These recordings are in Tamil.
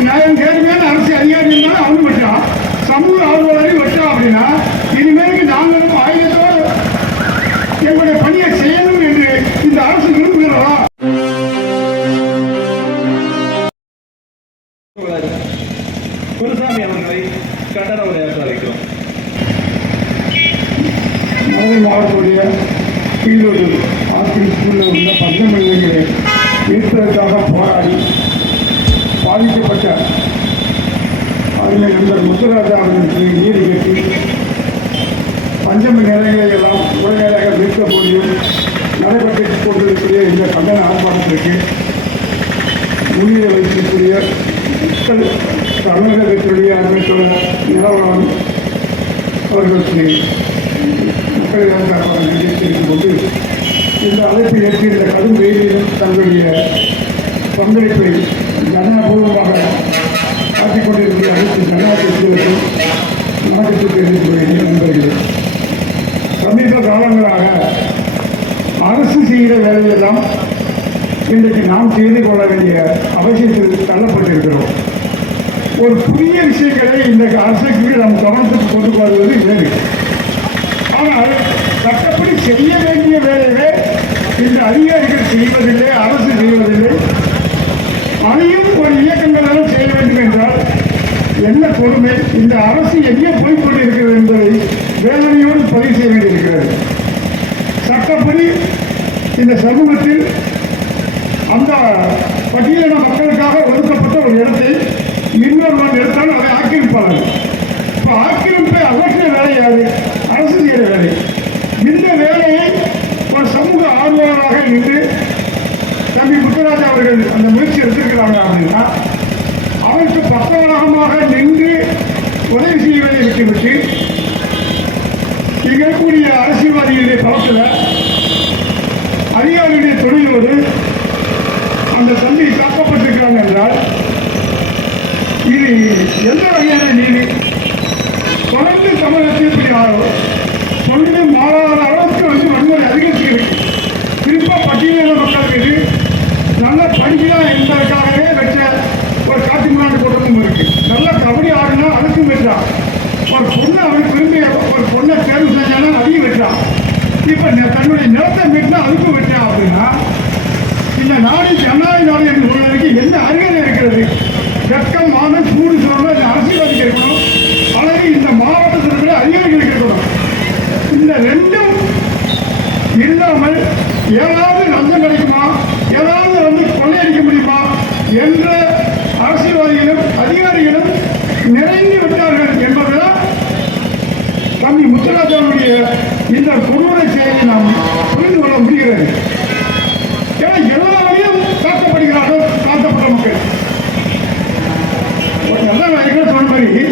நியாயம் நேர்மையான அரசு அதிகாரி இருந்தாலும் அவங்க வெட்டான், சமூக ஆர்வலரையும் வெட்டான். அப்படின்னா இனிமேலுக்கு நாங்களும் ஆயுதத்தோடு எங்களுடைய பணியை செய்யணும் என்று இந்த அரசு விரும்புகிறதா? குருசாமி அவர்களை கண்டன உரையாற்ற அழைக்கிறோம். மதுரை மாவட்டத்துடைய கீழூர் ஆசிரியர் உள்ள 10 நிலையங்களை மீட்பதற்காக போராடி பாதிக்கப்பட்ட அதில் நண்பர் முத்துராஜா அவர்களுக்கு நீதி கட்டி பஞ்சம நிலையங்களை எல்லாம் உடனடியாக மீட்க முடியும் நடைபெற்றுக் கொண்டிருக்கிற இந்த கண்டன ஆர்ப்பாட்டத்திற்கு முன்னிலை வைக்கக்கூடிய மக்கள் தமிழகத்தினுடைய அமைச்சர் நிலவரம் அவர்களுக்கு மக்களிடம் தெரிவித்துக் கொண்டு இந்த அழைப்பை ஏற்று இந்த கடும் வெயிலிலும் தங்களுடைய பங்களிப்பை ஜனபூர்வமாக காட்டிக் கொண்டிருக்கிற அனைத்து ஜனநாயகர்களுக்கும் வணக்கத்தை தெரிவித்துக் கொள்கிறேன். நண்பர்களே, சமீப காலங்களாக அரசு செய்கிற வேலையெல்லாம் இன்றைக்கு நாம் செய்து கொள்ள வேண்டிய அவசியத்தில் தள்ளப்பட்டிருக்கிறோம். ஒரு புதிய விஷயங்களை இந்த அரசுக்கு நாம் கவனத்துக்கு கொண்டு வருவது வேறு. ஆனால் சட்டப்படி செய்ய வேண்டிய வேலையை இந்த அதிகாரிகள் செய்வதில்லை, அரசு செய்வதில்லை. அதையும் ஒரு இயக்கங்களால் செய்ய வேண்டும் என்றால் என்ன கொடுமை! இந்த அரசு எங்கே போய்கொண்டிருக்கிறது என்பதை வேதனையோடு பதிவு செய்ய வேண்டியிருக்கிறது. சட்டப்படி இந்த சமூகத்தில் அந்த பட்டியலின மக்களுக்காக ஒதுக்கப்பட்ட ஒரு இடத்தை இன்னொருவன் எடுத்தாலும் அதை ஆக்கிரமிப்பார்கள். இப்போ ஆக்கிரமிப்பை அகற்ற வேலையாது அரசு செய்கிற வேலை. இந்த வேலையை ஒரு சமூக ஆர்வலராக நின்று தம்பி முத்துராஜா அவர்கள் அந்த முயற்சி எடுத்திருக்கிறாங்க அப்படின்னா அவருக்கு பக்கவாகமாக நின்று உதவி செய்வதை விட்டுவிட்டு இங்கே இருக்கக்கூடிய அரசியல்வாதிகளுடைய பலத்தில் அதிகாரிகளுடைய தொழிலோடு அந்த தம்பி தாக்கப்பட்டிருக்கிறாங்க என்றால் இது எந்த வகையான நீதி? தொடர்ந்து தமிழகத்தில் இப்படி சொல்லிட்டு மாறாத அளவுக்கு வன்முறை அதிகரிச்சிருக்கு. குறிப்பாக பட்டியலின மக்கள் மீது நல்லா படிக்கலாம் என்பதற்காகவே வச்ச ஒரு காட்டு முன்னாடி கூட்டமும் இருக்கு. நல்லா கபடி ஆடுனா அதுக்கும் வெட்டான். ஒரு பொண்ணை அவனுக்கு விரும்பிய ஒரு பொண்ணை தேர்வு செஞ்சாலும் அதையும் வெட்டான். இப்போ தன்னுடைய நிலத்தை மீட்டினா அதுக்கும் வெட்டான். அப்படின்னா இந்த நாடு ஜனநாயக நாடு என்று சொல்வதற்கு என்ன அருகதை இருக்கிறது? வெட்கம், மானம், சூடு சொல்ல இந்த அரசியல்வாதிக்கு இருக்கணும், அல்லது இந்த மாவட்டத்தில் இருக்கிற அதிகாரிகளுக்கு இருக்கணும். இந்த ரெண்டும் இல்லாமல் ஏதாவது லஞ்சம் கிடைக்குமா, ஏதாவது கொள்ளையடிக்க முடியுமா என்ற அரசியல்வாதிகளும் அதிகாரிகளும் நிறைந்து விட்டார்கள் என்பதுதான் தம்பி முத்துராஜாவுடைய இந்த கொடூர செயலை நாம் புரிந்து கொள்ள முடிகிறது. ஏன்னா எல்லா வழியும் தாக்கப்படுகிறார்கள் தாக்கப்பட்ட மக்கள். சொன்ன மாதிரி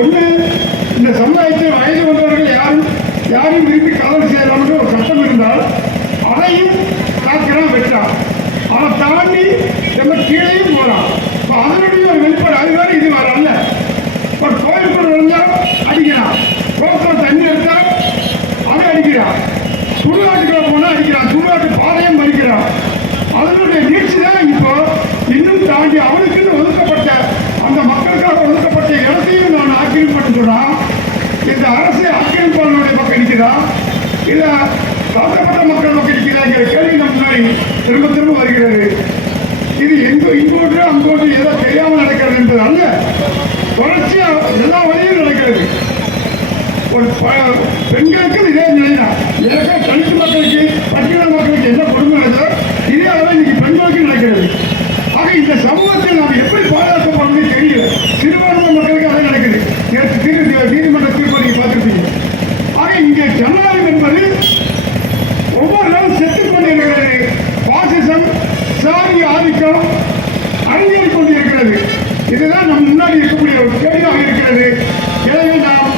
ஒன்று, இந்த சமுதாயத்தில் வயது கொண்டவர்கள் யாரும் விரும்பி காதல் செய்யலாம்னு ஒரு சட்டம் இருந்தால் அதையும் தாக்கிறான், வெட்டான். அதை தாண்டி நம்ம கீழேயும் போகலாம். இப்போ அதனுடைய ஒரு வெளிப்பாடு அதுதான் இது வர அல்ல. ஒரு கோயிலுக்குள் விழுந்தால் அடிக்கிறான், கோப்பத்தில் தண்ணி எடுத்தால் அதை அடிக்கிறான், சுடுகாட்டுக்குள்ள போனால் அடிக்கிறான், சுடுகாட்டு பாதையும் மறிக்கிறான். அதனுடைய நீட்சி தான் இப்போ இன்னும் தாண்டி அவனுக்குன்னு ஒதுக்கப்பட்ட அந்த மக்களுக்காக ஒதுக்கப்பட்ட இடத்தையும் நான் ஆக்கிரமிப்பு பண்ண சொன்னால் இந்த அரசு ஆக்கிரமிப்பாளனுடைய பக்கம் இருக்கிறதா இல்லை தாக்கப்பட்ட மக்கள் பக்கம் இருக்கிறாங்கிற கேள்வி நம்ம முன்னாடி திரும்ப திரும்ப வருகிறது. இது இங்கோட்டு அங்கோட்டு ஏதோ தெரியாமல் நடக்கிறது என்பது அல்ல, தொடர்ச்சியாக எல்லா வழியும் நடக்கிறது. ஒரு பெண்களுக்கும் இதே நிலைதான். ஏற்கனவே தலித்து மக்களுக்கு பட்டியல மக்களுக்கு என்ன கொடுமை நடந்ததோ இதே அளவு இன்னைக்கு பெண்களுக்கும் நடக்கிறது. ஆக இந்த சமூகத்தில் நாம் எப்படி பாதுகாக்கப்படணும்னு தெரியல. சிறுபான்மை மக்களுக்கு அதை நடக்குது. நீதிமன்ற தீர்ப்பை நீங்க பார்த்துருப்பீங்க. ஆக இங்கே ஜனநாயகம் என்பது ஒவ்வொரு நாளும் செத்துக் கொண்டிருக்கிறது. பாசிசம், சாதி ஆதிக்கம் அரங்கேறிக் கொண்டிருக்கிறது. இதுதான் நம் முன்னாடி இருக்கக்கூடிய ஒரு கேள்வியாக இருக்கிறது. எனவே நாம்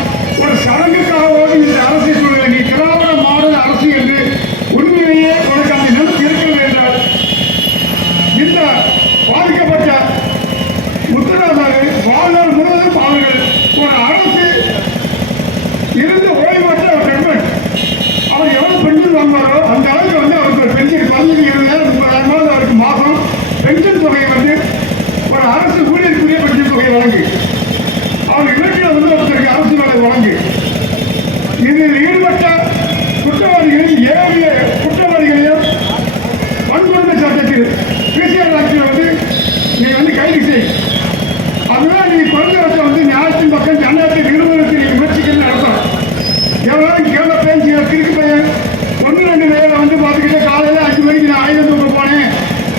ஒரு சடங்குக்காக இந்த அரசை சொல்ல நீ திராவிட மாடல் அரசு என்று உண்மையிலேயே உனக்கு அந்த நிலத்து இருக்கிறது என்றால் இந்த பாதிக்கப்பட்ட முத்துராஜாவை வாழ்நாள் முழுவதும் அவர்கள் ஒரு அரசு இருந்து ஓய்வு பெற்ற ஒரு பெண்மண் அவர் எவ்வளவு பெண்கள் வாங்குவாரோ அந்த அளவுக்கு அவருக்கு ஒரு பென்ஷன் 15,000 20,000 30,000 அவருக்கு மாதம் பென்ஷன் தொகை ஒரு அரசு ஊழியருக்குரிய தொகை வழங்கு, அவன் இலக்கிய வந்து ஒருத்தருக்கு அரசு வேலை வழங்கு. இதில் ஈடுபட்ட குற்றவாளிகளில் 7 குற்றவாளிகளையும் வன்கொடுமை சட்டத்தில் பிசிஆர் ஆட்சியில் வந்து நீ வந்து கைது செய். அதுதான் நீ குழந்தை வந்து நியாயத்தின் பக்கம் ஜனநாயகத்தை நிறுவனத்தில் நீ முயற்சிக்கிறது அர்த்தம். எவ்வளவு கேவல பேச்சு திருக்கு பையன் 1-2 பேரை வந்து பார்த்துக்கிட்டு காலையில் 5 மணிக்கு நான் ஆயுதம் தூக்க போனேன்,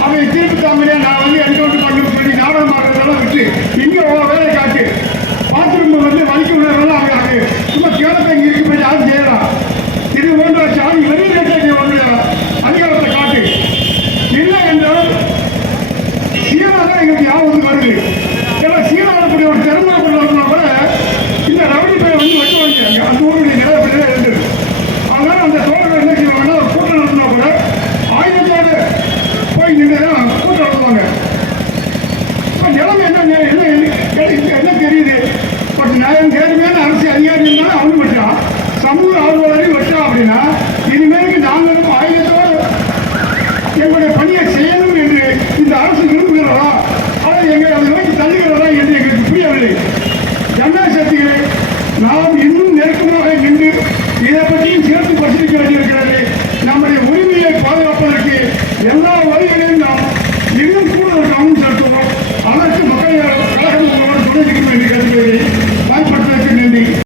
அவன் திருப்பி தாமலையா நான் வந்து என்கவுண்டர் பண்ணு சொல்லி நாடகம் ஆடுறதெல்லாம் விட்டு இங்கே வேலை காட்டு பாத்ரூம் வந்து வலிக்க விடுறதெல்லாம் அவங்க சும்மா கேவலத்தை இங்கே இருக்கு போய் யாரும் செய்யலாம். இது போன்ற சாதி வெளியிட்ட ஒன்று அதிகாரத்தை காட்டு. இல்லை என்றால் சீனா தான் எங்களுக்கு ஞாபகம் வருது. ஏன்னா சீனாவில் கூடிய ஒரு திறமை கொண்டவங்கன்னா கூட இந்த ரவுடி பையன் வந்து வெட்டுவாங்க. அந்த ஊருடைய நிலப்படியே இருந்தது. அதனால அந்த தோழர்கள் என்ன செய்வாங்கன்னா ஒரு கூட்டம் நடத்தினா கூட ஆயுதத்தோடு போய் நின்று கூட்டம் நடத்துவாங்க. இப்போ நிலைமை என்ன தெரியுது? பட் நேர்மையான அரசு அதிகாரி இருந்தாலும் அவனு வெட்டான், சமூக ஆர்வலரையும் வெட்டான். அப்படின்னா